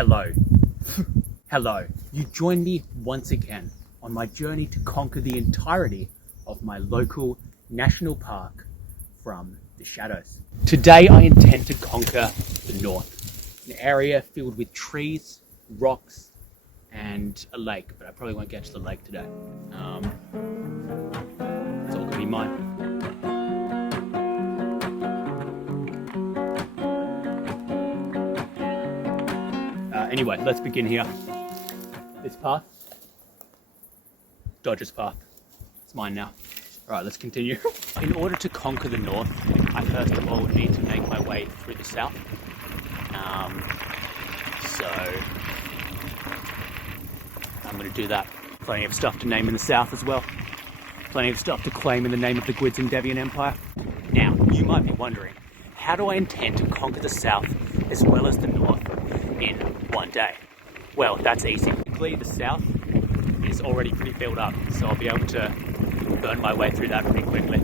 Hello. Hello. You join me once again on my journey to conquer the entirety of my local national park from the shadows. Today I intend to conquer the north, an area filled with trees, rocks, and a lake, but I probably won't get to the lake today. It's all gonna be mine. Anyway, let's begin here. This path, Dodger's path, it's mine now. All right, let's continue. In order to conquer the north, I first of all need to make my way through the south. So I'm going to do that. Plenty of stuff to name in the south as well. Plenty of stuff to claim in the name of the GwydsEndeavours Empire. Now, you might be wondering, how do I intend to conquer the south as well as the north in one day? Well, that's easy. The south is already pretty filled up, so I'll be able to burn my way through that pretty quickly.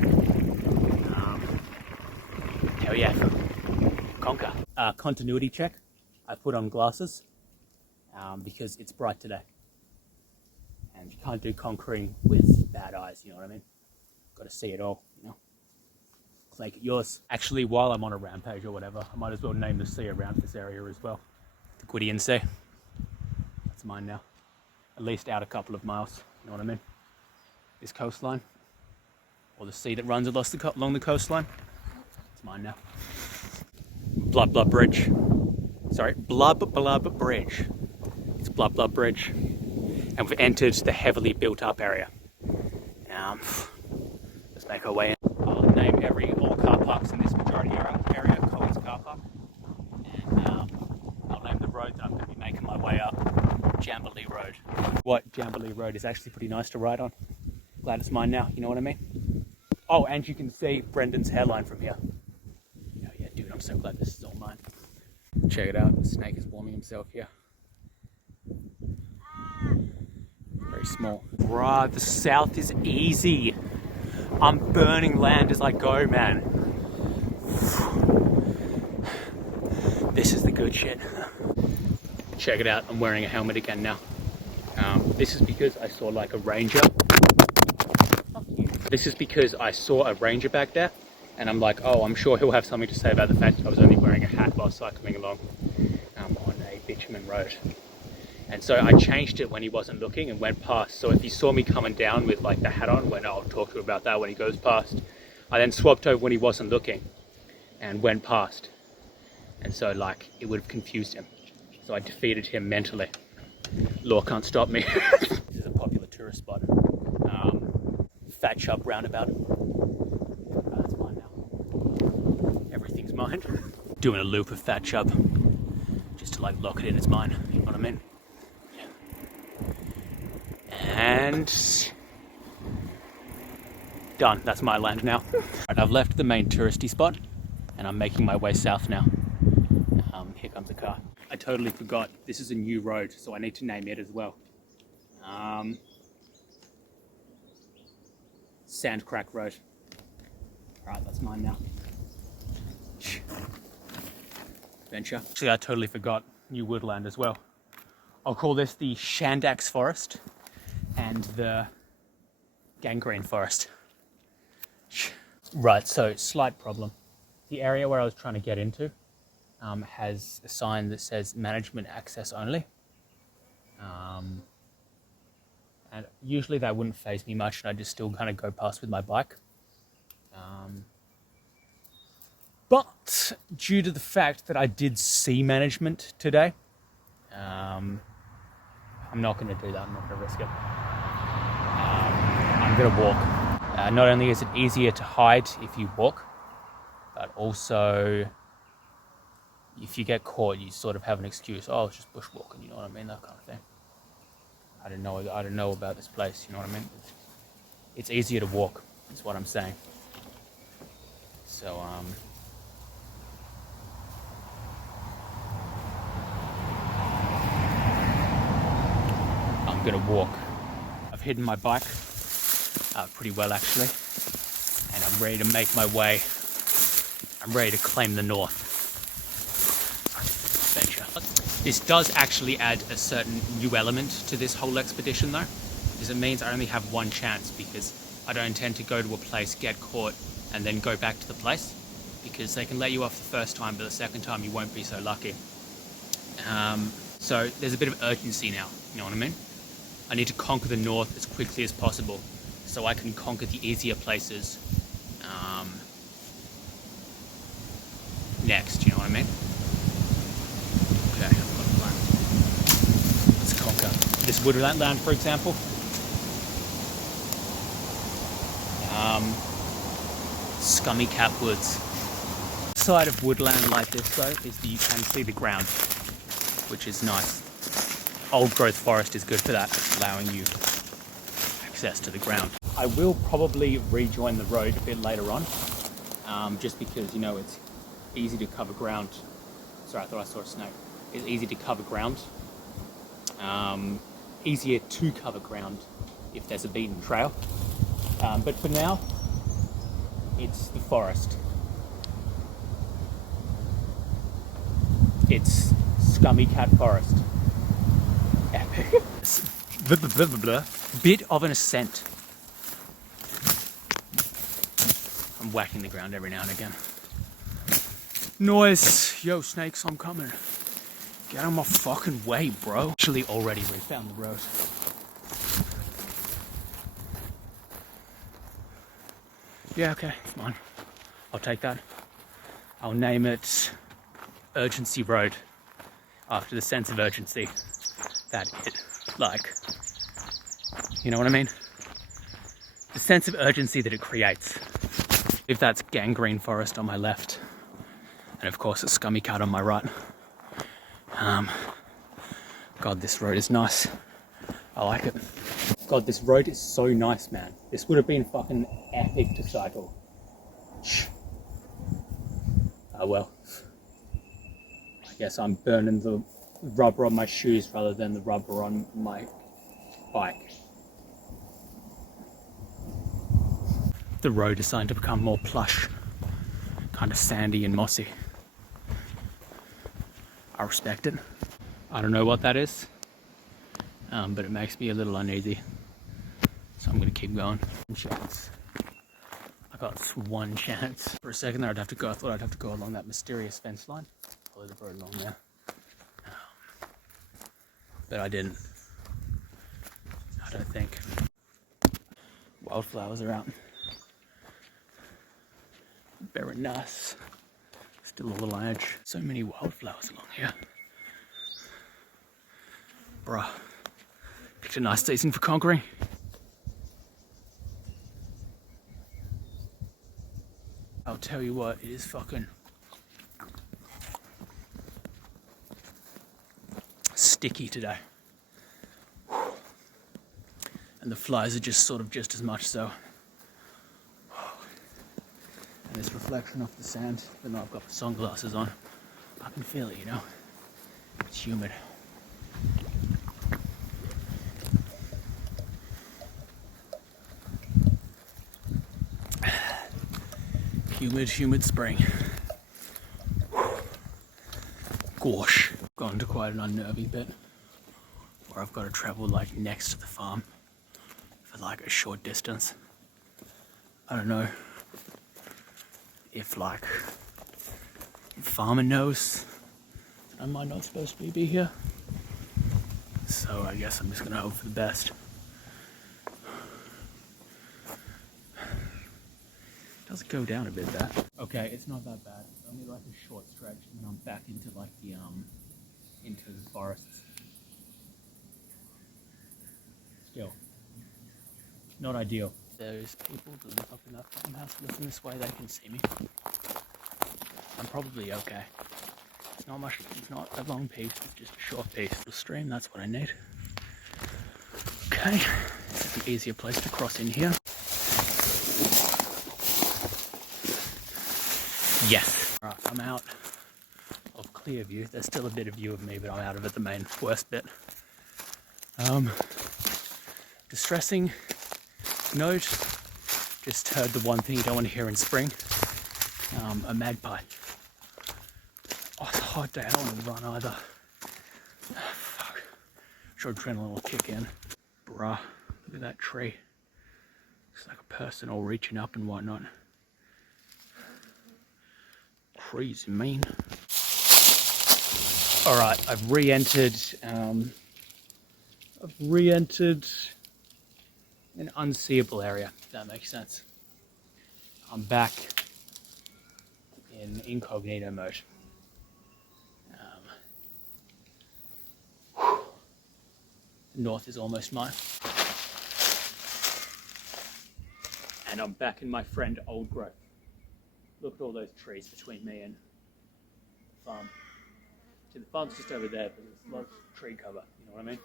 Hell yeah. Conquer. Continuity check. I put on glasses because it's bright today. And you can't do conquering with bad eyes, you know what I mean? Got to see it all, you know? Make it yours. Actually, while I'm on a rampage or whatever, I might as well name the sea around this area as well. The Gwydian Sea. That's mine now. At least out a couple of miles, you know what I mean? This coastline, or the sea that runs along the coastline, it's mine now. Blub Blub Bridge. Sorry, Blub Blub Bridge. It's Blub Blub Bridge. And we've entered the heavily built up area. Let's make our way in. I'll name all car parks in this majority area Collins Car Park. And I'll name the road that I'm going to be making my way up. Jamboree Road. Jamboree Road is actually pretty nice to ride on. Glad it's mine now, you know what I mean? Oh, and you can see Brendan's hairline from here. Oh yeah, dude, I'm so glad this is all mine. Check it out, the snake is warming himself here. Very small. Bruh, the south is easy. I'm burning land as I go, man. This is the good shit. Check it out, I'm wearing a helmet again now. This is because I saw like a ranger. Fuck you. This is because I saw a ranger back there, and I'm like, oh, I'm sure he'll have something to say about the fact that I was only wearing a hat while cycling along on a bitumen road. And so I changed it when he wasn't looking and went past. So if he saw me coming down with like the hat on, I'll talk to him about that when he goes past. I then swapped over when he wasn't looking and went past. And so like it would have confused him. So I defeated him mentally. Law can't stop me. This is a popular tourist spot. Fat Shop roundabout. That's mine now. Everything's mine. Doing a loop of Fat Shop just to like lock it in, it's mine. You know what I mean? And done. That's my land now. Right, I've left the main touristy spot and I'm making my way south now. Here comes a car. I totally forgot. This is a new road, so I need to name it as well. Sandcrack Road. Alright, that's mine now. Adventure. Actually, I totally forgot. New woodland as well. I'll call this the Shandax Forest and the Gangrene Forest. Right, so slight problem. The area where I was trying to get into has a sign that says management access only. And usually that wouldn't faze me much and I'd just still kind of go past with my bike. But due to the fact that I did see management today, I'm not going to do that. I'm not going to risk it. I'm going to walk. Not only is it easier to hide if you walk, but also if you get caught, you sort of have an excuse. Oh, it's just bushwalking, you know what I mean? That kind of thing. I don't know about this place, you know what I mean? It's easier to walk, is what I'm saying. So, I'm gonna walk. I've hidden my bike pretty well actually, and I'm ready to make my way. I'm ready to claim the north. Adventure. This does actually add a certain new element to this whole expedition though, because it means I only have one chance, because I don't intend to go to a place, get caught, and then go back to the place, because they can let you off the first time, but the second time you won't be so lucky. So there's a bit of urgency now, you know what I mean? I need to conquer the north as quickly as possible so I can conquer the easier places next, you know what I mean? Okay, I've got a plan. Let's conquer this woodland land, for example. Scummy Cat Woods. The side of woodland like this though is that you can see the ground, which is nice. Old growth forest is good for that, allowing you access to the ground. I will probably rejoin the road a bit later on, just because, you know, it's easy to cover ground. Sorry, I thought I saw a snake. It's easy to cover ground. Easier to cover ground if there's a beaten trail. But for now, it's the forest. It's Scummy Cat Forest. Epic. Bit of an ascent. I'm whacking the ground every now and again. Noise! Yo, snakes, I'm coming. Get out of my fucking way, bro. Actually, already we found the road. Yeah, okay, fine. I'll take that. I'll name it Urgency Road, after the sense of urgency that it, like, you know what I mean? The sense of urgency that it creates. If that's gangrene forest on my left, and of course a scummy cat on my right. God, this road is nice. I like it. God, this road is so nice, man. This would have been fucking epic to cycle. Oh well. I guess I'm burning the rubber on my shoes rather than the rubber on my bike. The road is starting to become more plush, kind of sandy and mossy. I respect it. I don't know what that is, but it makes me a little uneasy. So I'm gonna keep going. Chance. I got one chance. For a second there, I thought I'd have to go along that mysterious fence line. Follow the road along there. But I didn't. I don't think. Wildflowers are out. Very nice. Still a little edge. So many wildflowers along here. Bruh. Picked a nice season for conquering. I'll tell you what, it is fucking sticky today. And the flies are just as much so. And this reflection off the sand, even though I've got the sunglasses on, I can feel it, you know? It's humid. Humid spring. Gosh. Gone to quite an unnerving bit where I've got to travel like next to the farm for like a short distance. I don't know if like the farmer knows I might not supposed to be here. So I guess I'm just gonna hope for the best. Does go down a bit, that. Okay, it's not that bad. It's only like a short stretch and then I'm back into like the into the forests. Still, not ideal. There's people that live up in that farmhouse. Listen this way, they can see me. I'm probably okay. It's not much, it's not a long piece, it's just a short piece. The stream, that's what I need. Okay, it's an easier place to cross in here. Yes. Alright, I'm out of clear view. There's still a bit of view of me, but I'm out of it, the main worst bit. Distressing note, just heard the one thing you don't want to hear in spring. A magpie. Oh, it's a hot day, I don't want to run either. Your adrenaline will kick in. Bruh, look at that tree. It's like a person all reaching up and whatnot. Crazy mean. Alright, I've re-entered an unseeable area, if that makes sense. I'm back in incognito mode. The north is almost mine. And I'm back in my friend Old Growth. Look at all those trees between me and the farm. See, the farm's just over there, but there's lots of tree cover, you know what I mean?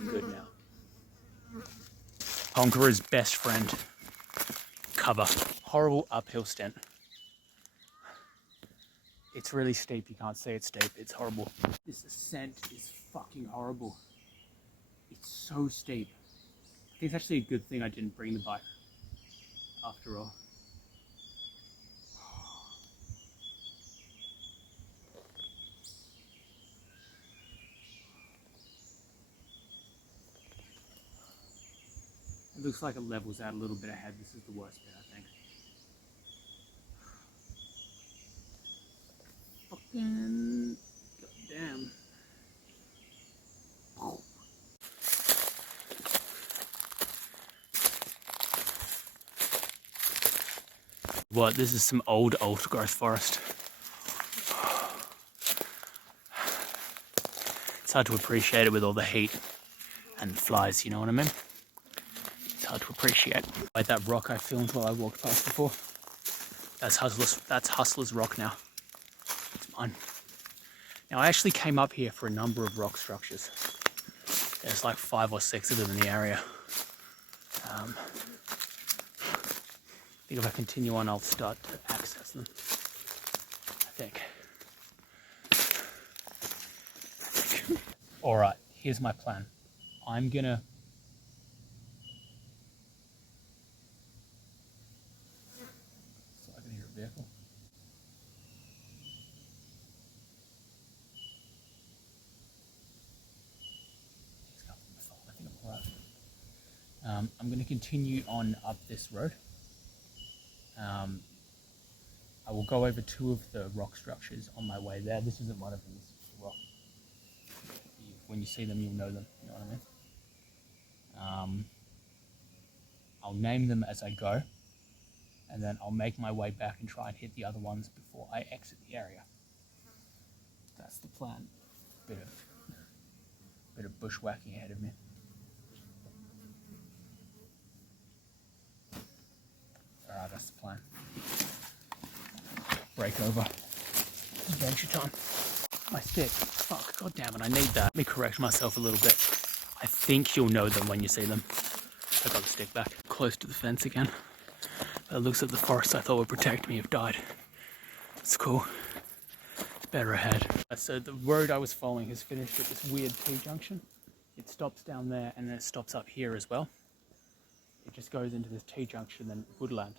I'm good now. Conqueror's best friend. Cover. Horrible uphill stint. It's really steep, you can't see it's steep, it's horrible. This ascent is fucking horrible. It's so steep. I think it's actually a good thing I didn't bring the bike, after all. It looks like it levels out a little bit ahead. This is the worst bit, I think. Fucking goddamn. What? This is some old growth forest. It's hard to appreciate it with all the heat and the flies, you know what I mean? It's hard to appreciate. Like that rock I filmed while I walked past before. That's Hustler's Rock now. It's mine. Now I actually came up here for a number of rock structures. There's like 5 or 6 of them in the area. I think if I continue on, I'll start to access them. I think. All right, here's my plan. I'm gonna so I can hear a vehicle. He's coming from the phone. I think I'm alright. I'm gonna continue on up this road. I will go over 2 of the rock structures on my way there. This isn't one of them, this is a rock. When you see them, you'll know them, you know what I mean? I'll name them as I go, and then I'll make my way back and try and hit the other ones before I exit the area. That's the plan. Bit of bushwhacking ahead of me. Alright, that's the plan. Break over. Adventure time. My stick. Fuck, god damn it, I need that. Let me correct myself a little bit. I think you'll know them when you see them. I got the stick back. Close to the fence again. But it looks like the forest I thought would protect me have died. It's cool. It's better ahead. So the road I was following has finished at this weird T-junction. It stops down there and then it stops up here as well. It just goes into this T-junction and woodland.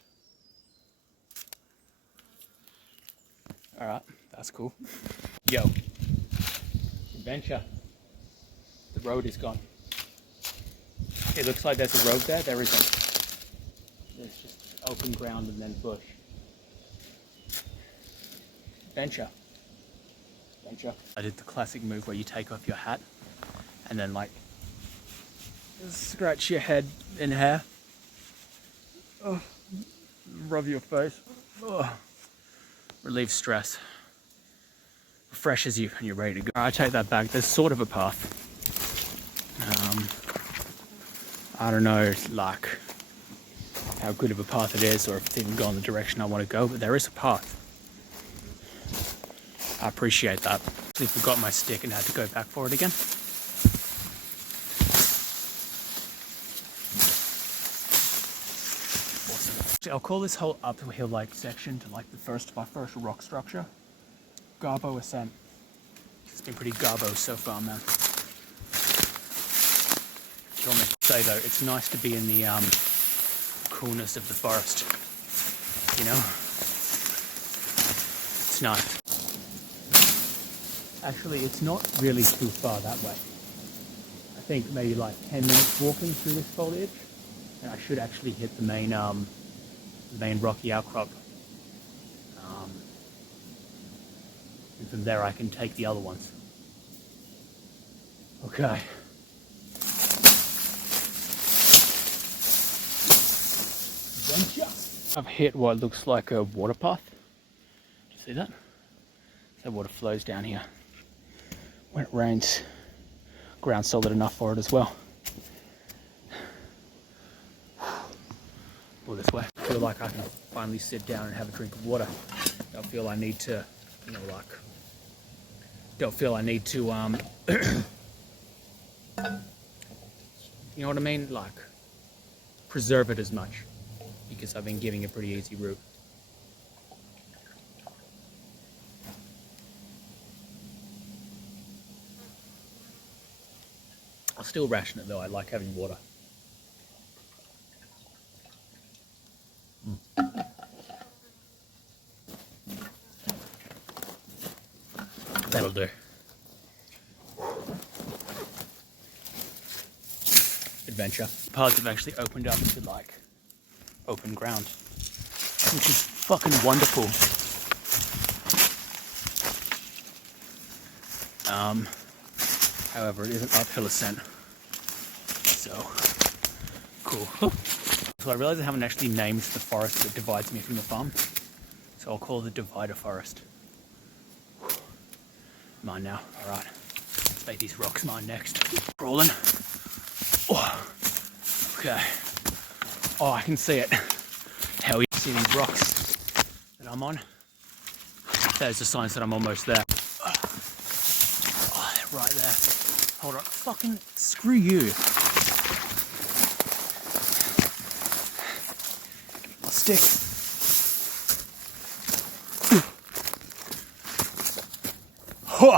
Alright, that's cool. Yo. Adventure. The road is gone. It looks like there's a road there. There isn't. There's just open ground and then bush. Adventure. Adventure. I did the classic move where you take off your hat and then like scratch your head in hair. Oh. Rub your face. Oh. Relieves stress. Refreshes you and you're ready to go. I take that back. There's sort of a path. I don't know like how good of a path it is or if it's even going the direction I want to go, but there is a path. I appreciate that. I forgot my stick and had to go back for it again. Awesome. I'll call this whole uphill like section to like my first rock structure. Garbo ascent. It's been pretty garbo so far, man. Do you want me to say though, it's nice to be in the coolness of the forest. You know? It's nice. Actually, it's not really too far that way. think maybe like 10 minutes walking through this foliage, and I should actually hit the main rocky outcrop. And from there I can take the other ones. Okay. Adventure. I've hit what looks like a water path. Do you see that? So water flows down here. When it rains, ground's solid enough for it as well. Go this way. I feel like I can finally sit down and have a drink of water. Don't feel I need to, you know, like, don't feel I need to, you know what I mean? Like, preserve it as much, because I've been giving a pretty easy route. I'll still ration it though, I like having water. That'll do. Adventure. Paths have actually opened up to like open ground, which is fucking wonderful. However, it is an uphill ascent, so cool. So I realize I haven't actually named the forest that divides me from the farm, so I'll call it the divider forest. Mine now. All right, let's make these rocks mine next. Crawling. Oh, okay. Oh, I can see it. Hell yeah. See these rocks that I'm on? There's the signs that I'm almost there. Oh, they're right there. Hold on. Fucking screw you. I'll stick. Woo!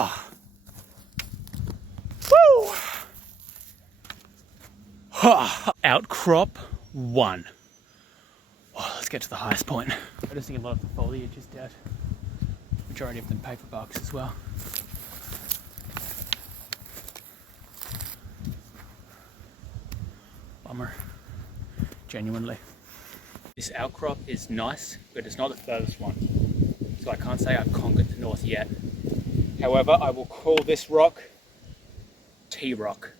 Outcrop 1. Oh, let's get to the highest point. Noticing a lot of the foliage is dead. Majority of them paper barks as well. Bummer. Genuinely. This outcrop is nice, but it's not the furthest one. So I can't say I've conquered the north yet. However, I will call this rock T-Rock.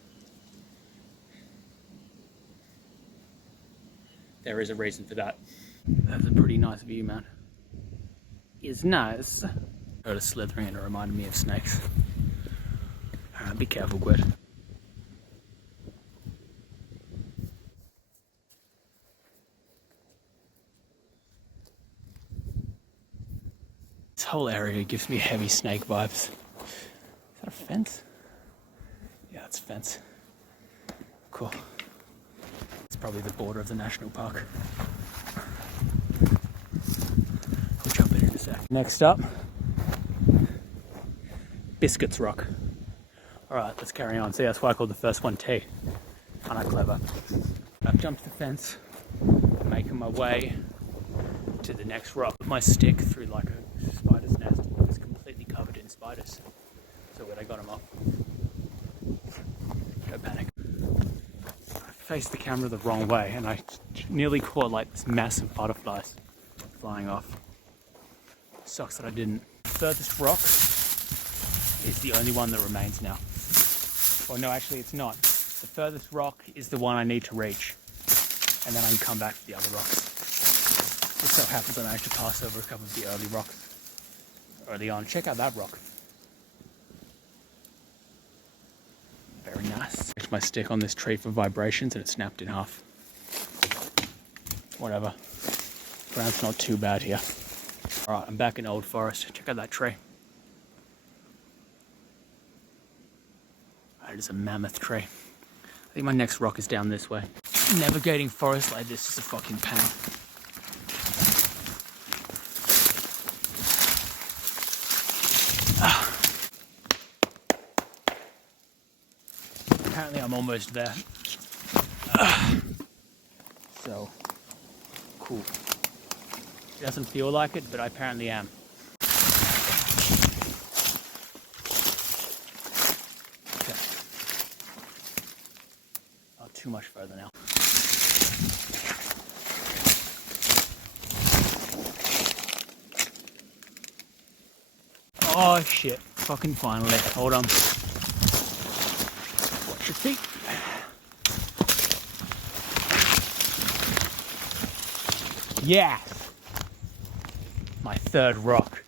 There is a reason for that. That's a pretty nice view, man. It's nice. I heard a slithering and it reminded me of snakes. Alright, be careful, Gwyd. This whole area gives me heavy snake vibes. Is that a fence? Yeah, it's a fence. Cool. It's probably the border of the national park. We'll jump in a sec. Next up, Biscuits Rock. Alright, let's carry on. See, that's why I called the first one T. Aren't I clever? I've jumped the fence, making my way to the next rock. Put my stick through like a spider's nest. It was completely covered in spiders. So when I got them off, no panic. I faced the camera the wrong way and I nearly caught like this massive butterflies flying off. Sucks that I didn't. The furthest rock is the only one that remains now. Well, no, actually it's not. The furthest rock is the one I need to reach, and then I can come back to the other rocks. Just so happens I managed to pass over a couple of the early rocks early on. Check out that rock. Very nice. I my stick on this tree for vibrations and it snapped in half. Whatever. Ground's not too bad here. Alright, I'm back in Old Forest. Check out that tree. That is a mammoth tree. I think my next rock is down this way. Navigating forest like this is a fucking pain. Apparently I'm almost there. So, cool. It doesn't feel like it, but I apparently am. Okay. too much further now. Oh shit, fucking finally. Hold on. Watch your feet. Yes! My third rock.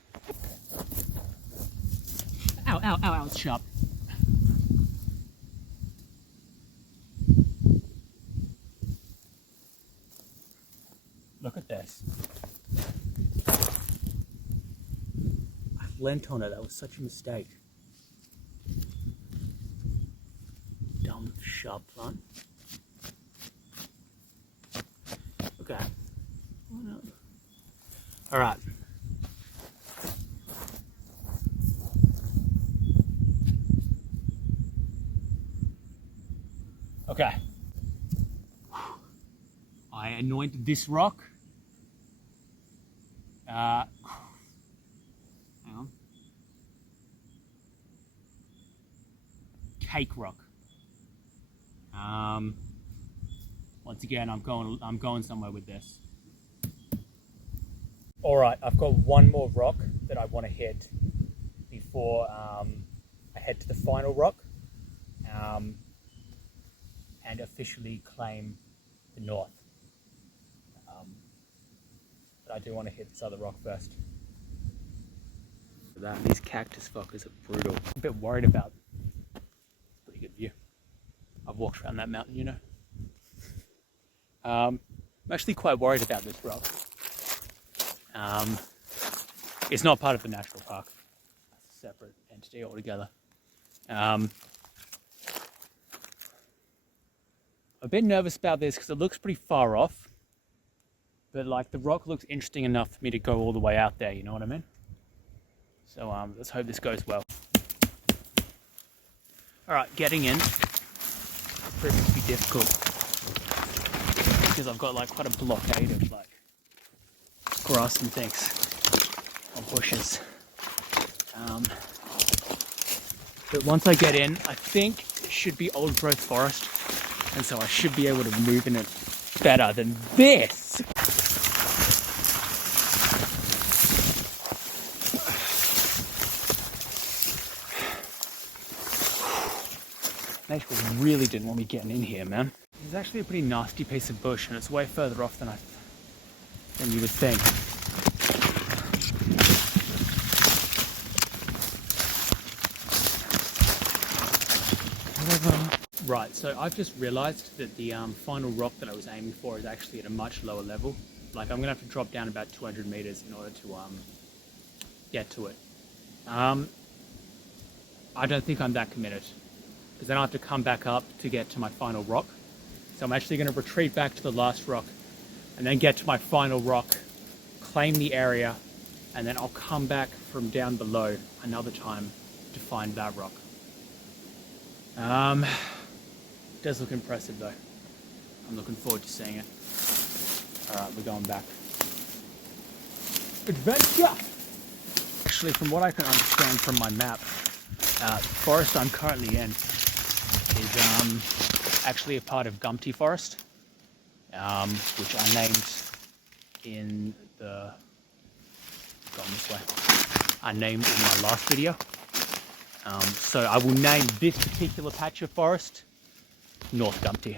Ow, ow, ow, ow, it's sharp. Look at this. I leant on it, that was such a mistake. Dumb, sharp plant. Okay. Alright. Okay. I anointed this rock. Hang on. Cake rock. Once again, I'm going somewhere with this. All right, I've got one more rock that I want to hit before I head to the final rock and officially claim the north. But I do want to hit this other rock first. These cactus fuckers are brutal. I'm a bit worried about. Pretty good view. I've walked around that mountain, you know. I'm actually quite worried about this rock. It's not part of the national park. It's a separate entity altogether. I'm a bit nervous about this because it looks pretty far off, but like the rock looks interesting enough for me to go all the way out there, you know what I mean? So let's hope this goes well. Alright, getting in proves to be difficult because I've got like quite a blockade of like grass and things, or bushes. But once I get in, I think it should be old growth forest, and so I should be able to move in it better than this. Nature really didn't want me getting in here, man. It's actually a pretty nasty piece of bush, and it's way further off than you would think. Right, so I've just realized that the final rock that I was aiming for is actually at a much lower level. Like, I'm gonna have to drop down about 200 meters in order to get to it. I don't think I'm that committed, because then I have to come back up to get to my final rock. So I'm actually gonna retreat back to the last rock and then get to my final rock, claim the area, and then I'll come back from down below another time to find that rock. It does look impressive though. I'm looking forward to seeing it. Alright, we're going back. Adventure! Actually, from what I can understand from my map, the forest I'm currently in is actually a part of Gumty Forest, which I named in the... Gone this way. I named in my last video. So I will name this particular patch of forest North Gumty.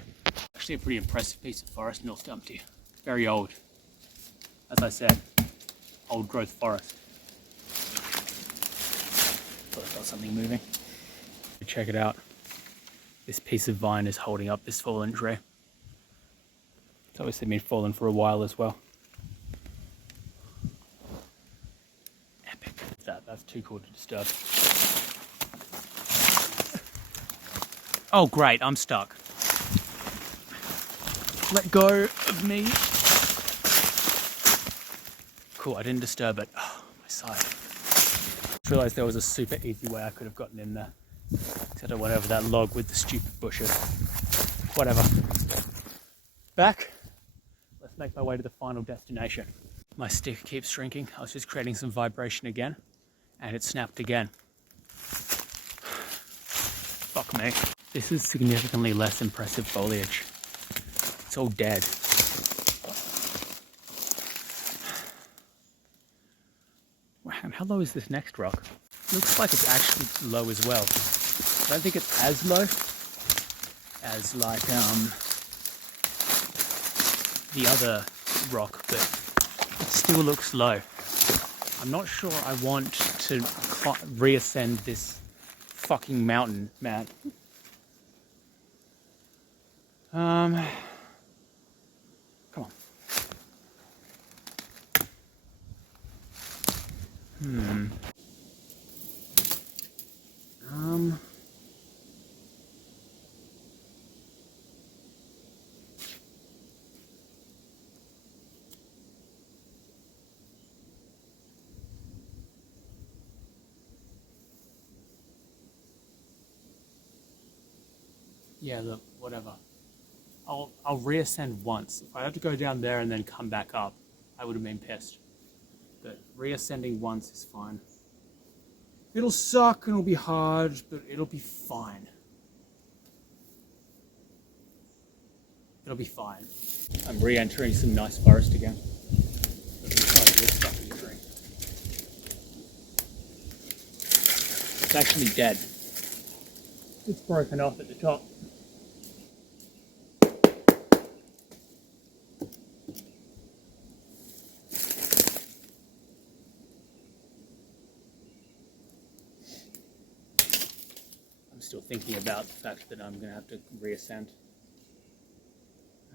Actually a pretty impressive piece of forest, North Gumty. Very old. As I said, old growth forest. Thought I saw something moving. Check it out. This piece of vine is holding up this fallen tree. It's obviously been fallen for a while as well. Epic. That's too cool to disturb. Oh great, I'm stuck. Let go of me. Cool, I didn't disturb it. Oh, my side. I realised there was a super easy way I could have gotten in there. Except I went over that log with the stupid bushes. Whatever. Back. Let's make my way to the final destination. My stick keeps shrinking. I was just creating some vibration again, and it snapped again. Fuck me. This is significantly less impressive foliage. It's all dead. Wow, and how low is this next rock? Looks like it's actually low as well. I don't think it's as low as like the other rock, but it still looks low. I'm not sure I want to reascend this fucking mountain, man. Come on. Yeah, look, whatever. I'll reascend once. If I have to go down there and then come back up, I would have been pissed. But reascending once is fine. It'll suck and it'll be hard, but it'll be fine. It'll be fine. I'm re-entering some nice forest again. It's actually dead. It's broken off at the top. I'm still thinking about the fact that I'm going to have to reascend.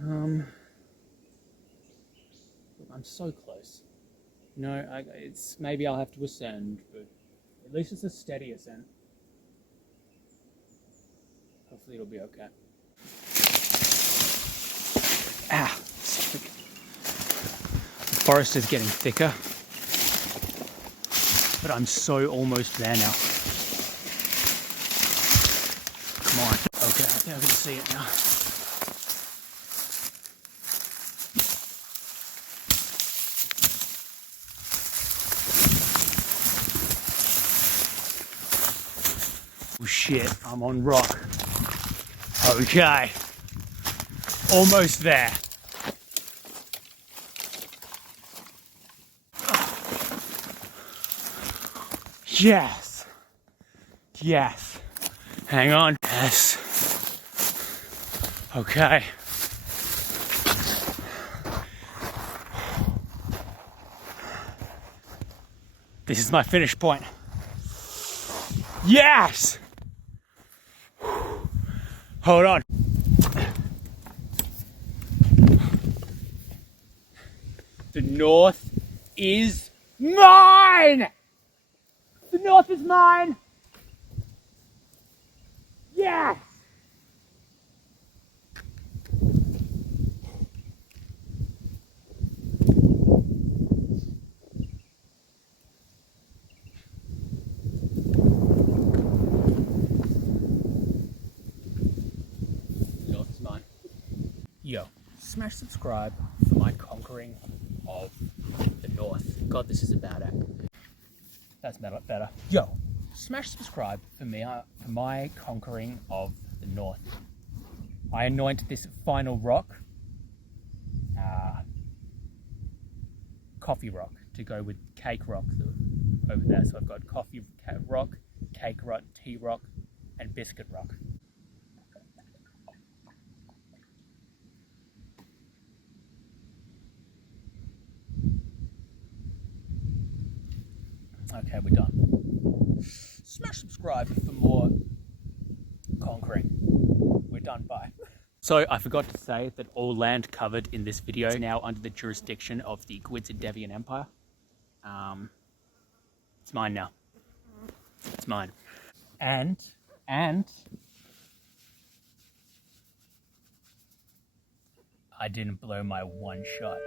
I'm so close. You know, it's maybe I'll have to ascend, but at least it's a steady ascent. Hopefully it'll be okay. Ah! The forest is getting thicker, but I'm so almost there now. Come on. Okay, I think I can see it now. Oh shit, I'm on rock. Okay. Almost there. Yes. Yes. Hang on. Yes. Okay. This is my finish point. Yes! Hold on. The north is mine! The north is mine! Yes! The north is mine. Yo, smash subscribe for my conquering of the north. God, this is a bad act. That's better. Yo, smash subscribe for me for my conquering of the north. I anoint this final rock, coffee rock, to go with cake rock over there. So I've got coffee rock, cake rock, tea rock, and biscuit rock. Okay, we're done. Smash subscribe for more conquering. We're done, bye. So I forgot to say that all land covered in this video is now under the jurisdiction of the GwydsEndeavours Empire. It's mine now. It's mine. And I didn't blow my one shot.